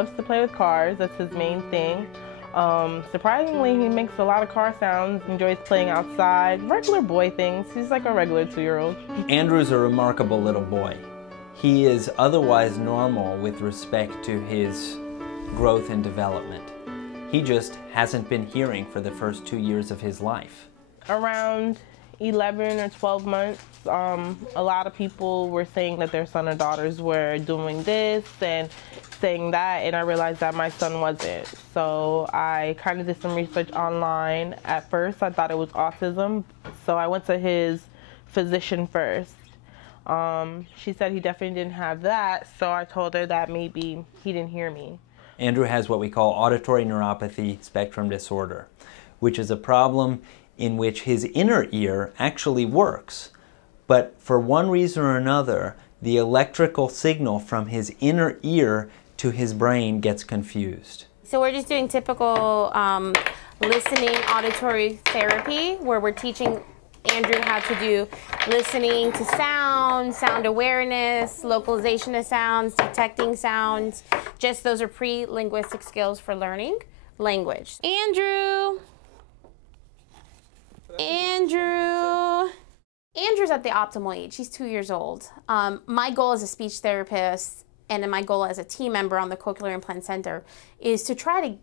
loves to play with cars. That's his main thing. Surprisingly, he makes a lot of car sounds, enjoys playing outside, regular boy things. He's like a regular 2-year-old. Andrew's a remarkable little boy. He is otherwise normal with respect to his growth and development. He just hasn't been hearing for the first 2 years of his life. Around 11 or 12 months, a lot of people were saying that their son or daughters were doing this and saying that, and I realized that my son wasn't. So I kind of did some research online. At first, I thought it was autism, so I went to his physician first. She said he definitely didn't have that, so I told her that maybe he didn't hear me. Andrew has what we call auditory neuropathy spectrum disorder, which is a problem in which his inner ear actually works, but for one reason or another, the electrical signal from his inner ear to his brain gets confused. So we're just doing typical listening auditory therapy, where we're teaching Andrew how to do listening to sound, sound awareness, localization of sounds, detecting sounds. Just those are pre-linguistic skills for learning language. Andrew's at the optimal age. He's 2 years old. My goal as a speech therapist and my goal as a team member on the Cochlear Implant Center is to try to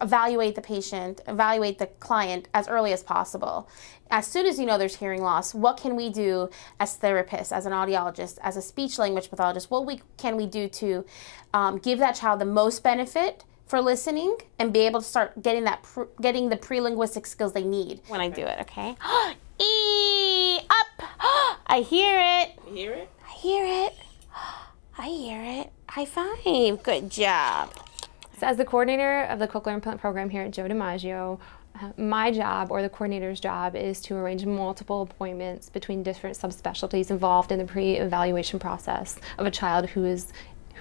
evaluate the patient, evaluate the client as early as possible. As soon as you know there's hearing loss, what can we do as therapists, as an audiologist, as a speech language pathologist, can we do to give that child the most benefit for listening and be able to start getting the pre-linguistic skills they need when I do it, okay? E, up, I hear it. You hear it? I hear it. I hear it. High five. Good job. So as the coordinator of the Cochlear Implant Program here at Joe DiMaggio, my job, or the coordinator's job, is to arrange multiple appointments between different subspecialties involved in the pre-evaluation process of a child who is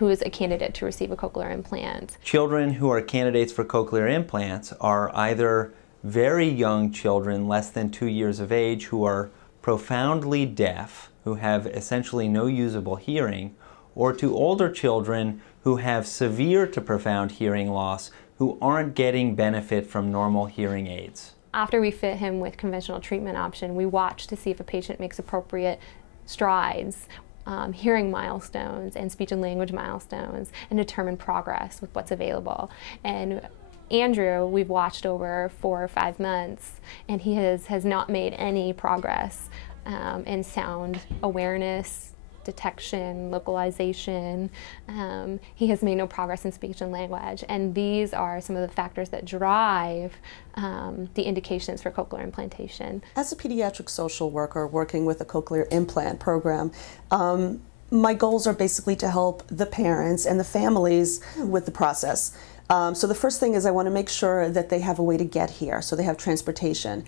a candidate to receive a cochlear implant. Children who are candidates for cochlear implants are either very young children, less than 2 years of age, who are profoundly deaf, who have essentially no usable hearing, or to older children who have severe to profound hearing loss, who aren't getting benefit from normal hearing aids. After we fit him with conventional treatment option, we watch to see if a patient makes appropriate strides, hearing milestones and speech and language milestones, and determine progress with what's available. And Andrew, we've watched over 4 or 5 months, and he has not made any progress in sound awareness, detection, localization. He has made no progress in speech and language, and these are some of the factors that drive the indications for cochlear implantation. As a pediatric social worker working with the cochlear implant program, my goals are basically to help the parents and the families with the process. So the first thing is I want to make sure that they have a way to get here, so they have transportation.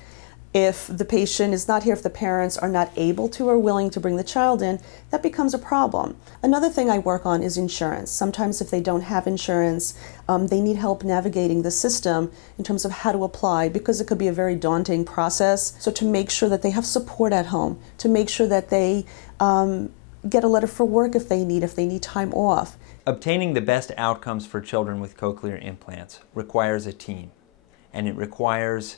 If the patient is not here, if the parents are not able to or willing to bring the child in, that becomes a problem. Another thing I work on is insurance. Sometimes if they don't have insurance, they need help navigating the system in terms of how to apply, because it could be a very daunting process. So to make sure that they have support at home, to make sure that they get a letter for work if they need time off. Obtaining the best outcomes for children with cochlear implants requires a team, and it requires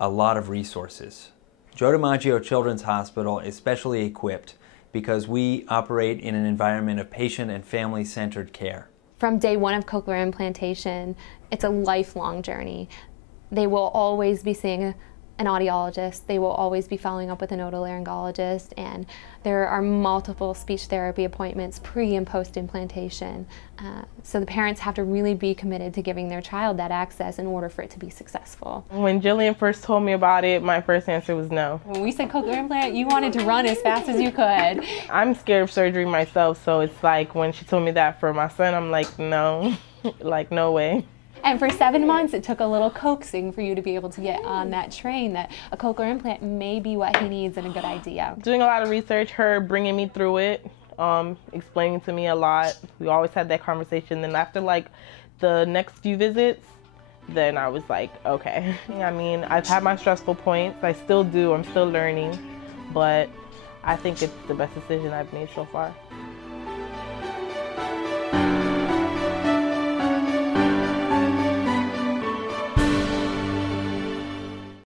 a lot of resources. Joe DiMaggio Children's Hospital is specially equipped because we operate in an environment of patient and family-centered care. From day one of cochlear implantation, it's a lifelong journey. They will always be seeing an audiologist, they will always be following up with an otolaryngologist, and there are multiple speech therapy appointments pre and post implantation. So the parents have to really be committed to giving their child that access in order for it to be successful. When Jillian first told me about it, my first answer was no. When we said cochlear implant, you wanted to run as fast as you could. I'm scared of surgery myself, so it's like when she told me that for my son, I'm like, no, like no way. And for 7 months, it took a little coaxing for you to be able to get on that train that a cochlear implant may be what he needs and a good idea. Doing a lot of research, her bringing me through it, explaining to me a lot. We always had that conversation. Then after like the next few visits, then I was like, okay. I mean, I've had my stressful points. I still do. I'm still learning. But I think it's the best decision I've made so far.